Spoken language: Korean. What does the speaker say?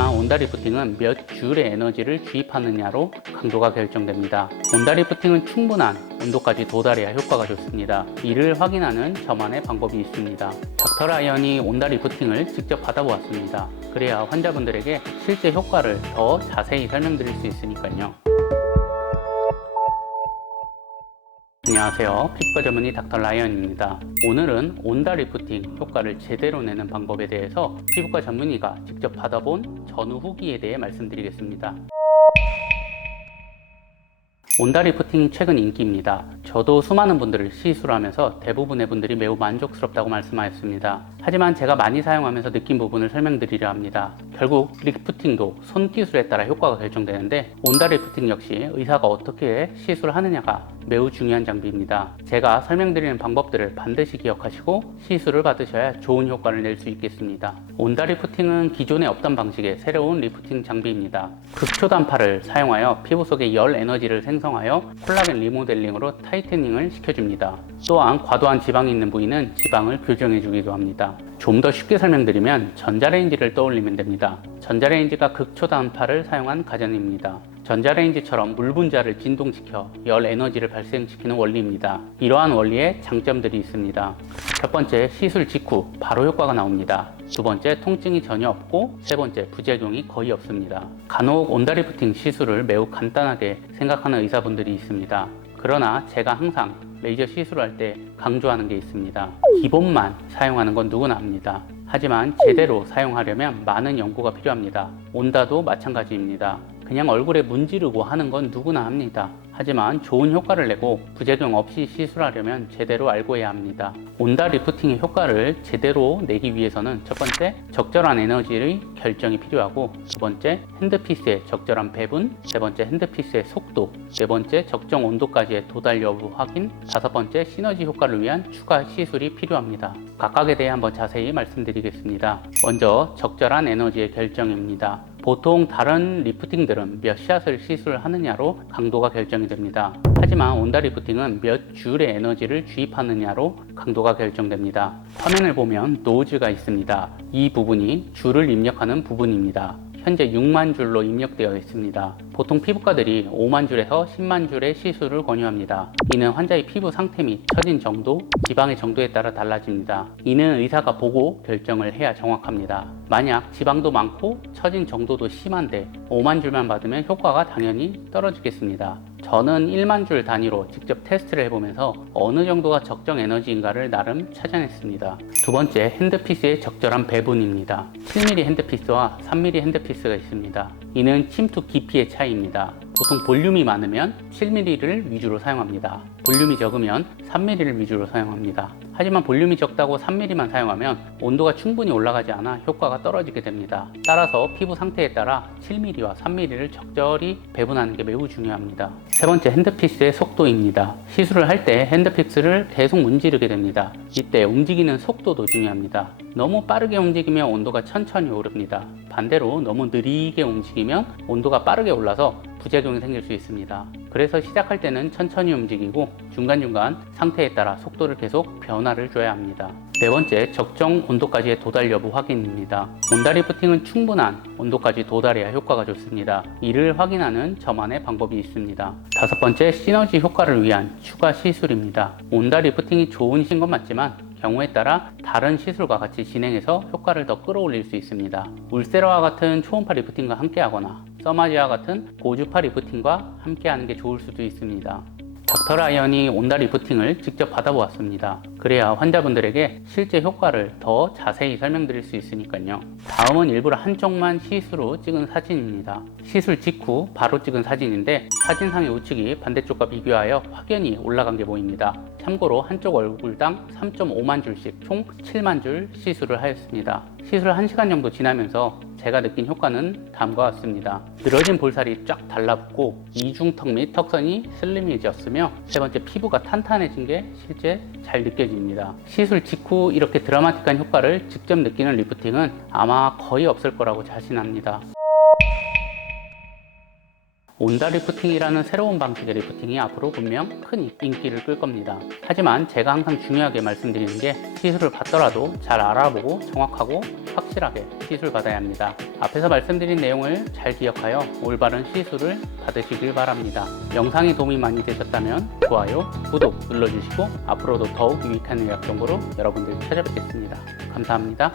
하지만 온다리프팅은 몇 줄의 에너지를 주입하느냐로 강도가 결정됩니다. 온다리프팅은 충분한 온도까지 도달해야 효과가 좋습니다. 이를 확인하는 저만의 방법이 있습니다. 닥터라이언이 온다리프팅을 직접 받아보았습니다. 그래야 환자분들에게 실제 효과를 더 자세히 설명드릴 수 있으니까요. 안녕하세요. 피부과 전문의 닥터라이언입니다. 오늘은 온다리프팅 효과를 제대로 내는 방법에 대해서 피부과 전문의가 직접 받아본 전후 후기에 대해 말씀드리겠습니다. 온다리프팅이 최근 인기입니다. 저도 수많은 분들을 시술하면서 대부분의 분들이 매우 만족스럽다고 말씀하였습니다. 하지만 제가 많이 사용하면서 느낀 부분을 설명드리려 합니다. 결국 리프팅도 손기술에 따라 효과가 결정되는데 온다리프팅 역시 의사가 어떻게 시술하느냐가 매우 중요한 장비입니다. 제가 설명드리는 방법들을 반드시 기억하시고 시술을 받으셔야 좋은 효과를 낼 수 있겠습니다. 온다리프팅은 기존에 없던 방식의 새로운 리프팅 장비입니다. 극초단파를 사용하여 피부 속에 열 에너지를 생성하여 콜라겐 리모델링으로 타이트닝을 시켜줍니다. 또한 과도한 지방이 있는 부위는 지방을 교정해주기도 합니다. 좀 더 쉽게 설명드리면 전자레인지를 떠올리면 됩니다. 전자레인지가 극초단파를 사용한 가전입니다. 전자레인지처럼 물 분자를 진동시켜 열 에너지를 발생시키는 원리입니다. 이러한 원리에 장점들이 있습니다. 첫 번째, 시술 직후 바로 효과가 나옵니다. 두 번째, 통증이 전혀 없고 세 번째, 부작용이 거의 없습니다. 간혹 온다리프팅 시술을 매우 간단하게 생각하는 의사분들이 있습니다. 그러나 제가 항상 레이저 시술할 때 강조하는 게 있습니다. 기본만 사용하는 건 누구나 합니다. 하지만 제대로 사용하려면 많은 연구가 필요합니다. 온다도 마찬가지입니다. 그냥 얼굴에 문지르고 하는 건 누구나 합니다. 하지만 좋은 효과를 내고 부작용 없이 시술하려면 제대로 알고 해야 합니다. 온다 리프팅의 효과를 제대로 내기 위해서는 첫 번째, 적절한 에너지의 결정이 필요하고 두 번째, 핸드피스의 적절한 배분, 세 번째, 핸드피스의 속도, 네 번째, 적정 온도까지의 도달 여부 확인, 다섯 번째, 시너지 효과를 위한 추가 시술이 필요합니다. 각각에 대해 한번 자세히 말씀드리겠습니다. 먼저 적절한 에너지의 결정입니다. 보통 다른 리프팅들은 몇 샷을 시술하느냐로 강도가 결정이 됩니다. 하지만 온다리프팅은 몇 줄의 에너지를 주입하느냐로 강도가 결정됩니다. 화면을 보면 노즈가 있습니다. 이 부분이 줄을 입력하는 부분입니다. 현재 6만 줄로 입력되어 있습니다. 보통 피부과들이 5만 줄에서 10만 줄의 시술을 권유합니다. 이는 환자의 피부 상태 및 처진 정도, 지방의 정도에 따라 달라집니다. 이는 의사가 보고 결정을 해야 정확합니다. 만약 지방도 많고 처진 정도도 심한데 5만 줄만 받으면 효과가 당연히 떨어지겠습니다. 저는 1만 줄 단위로 직접 테스트를 해보면서 어느 정도가 적정 에너지인가를 나름 찾아냈습니다. 두 번째, 핸드피스의 적절한 배분입니다. 7mm 핸드피스와 3mm 핸드피스가 있습니다. 이는 침투 깊이의 차이입니다. 보통 볼륨이 많으면 7mm를 위주로 사용합니다. 볼륨이 적으면 3mm를 위주로 사용합니다. 하지만 볼륨이 적다고 3mm만 사용하면 온도가 충분히 올라가지 않아 효과가 떨어지게 됩니다. 따라서 피부 상태에 따라 7mm와 3mm를 적절히 배분하는 게 매우 중요합니다. 세 번째, 핸드피스의 속도입니다. 시술을 할 때 핸드피스를 계속 문지르게 됩니다. 이때 움직이는 속도도 중요합니다. 너무 빠르게 움직이면 온도가 천천히 오릅니다. 반대로 너무 느리게 움직이면 온도가 빠르게 올라서 부작용이 생길 수 있습니다. 그래서 시작할 때는 천천히 움직이고 중간중간 상태에 따라 속도를 계속 변화를 줘야 합니다. 네 번째, 적정 온도까지의 도달 여부 확인입니다. 온다리프팅은 충분한 온도까지 도달해야 효과가 좋습니다. 이를 확인하는 저만의 방법이 있습니다. 다섯 번째, 시너지 효과를 위한 추가 시술입니다. 온다리프팅이 좋은 건 맞지만 경우에 따라 다른 시술과 같이 진행해서 효과를 더 끌어올릴 수 있습니다. 울세라와 같은 초음파 리프팅과 함께 하거나 서마지와 같은 고주파 리프팅과 함께 하는 게 좋을 수도 있습니다. 닥터라이언이 온다 리프팅을 직접 받아보았습니다. 그래야 환자분들에게 실제 효과를 더 자세히 설명드릴 수 있으니까요. 다음은 일부러 한쪽만 시술로 찍은 사진입니다. 시술 직후 바로 찍은 사진인데 사진상의 우측이 반대쪽과 비교하여 확연히 올라간 게 보입니다. 참고로 한쪽 얼굴당 3.5만 줄씩 총 7만 줄 시술을 하였습니다. 시술 1시간 정도 지나면서 제가 느낀 효과는 다음과 같습니다. 늘어진 볼살이 쫙 달라붙고 이중턱 및 턱선이 슬림해졌으며 세 번째, 피부가 탄탄해진 게 실제 잘 느껴집니다. 시술 직후 이렇게 드라마틱한 효과를 직접 느끼는 리프팅은 아마 거의 없을 거라고 자신합니다. 온다 리프팅이라는 새로운 방식의 리프팅이 앞으로 분명 큰 인기를 끌 겁니다. 하지만 제가 항상 중요하게 말씀드리는 게 시술을 받더라도 잘 알아보고 정확하고 확실하게 시술 받아야 합니다. 앞에서 말씀드린 내용을 잘 기억하여 올바른 시술을 받으시길 바랍니다. 영상이 도움이 많이 되셨다면 좋아요, 구독 눌러주시고 앞으로도 더욱 유익한 의학 정보로 여러분들 찾아뵙겠습니다. 감사합니다.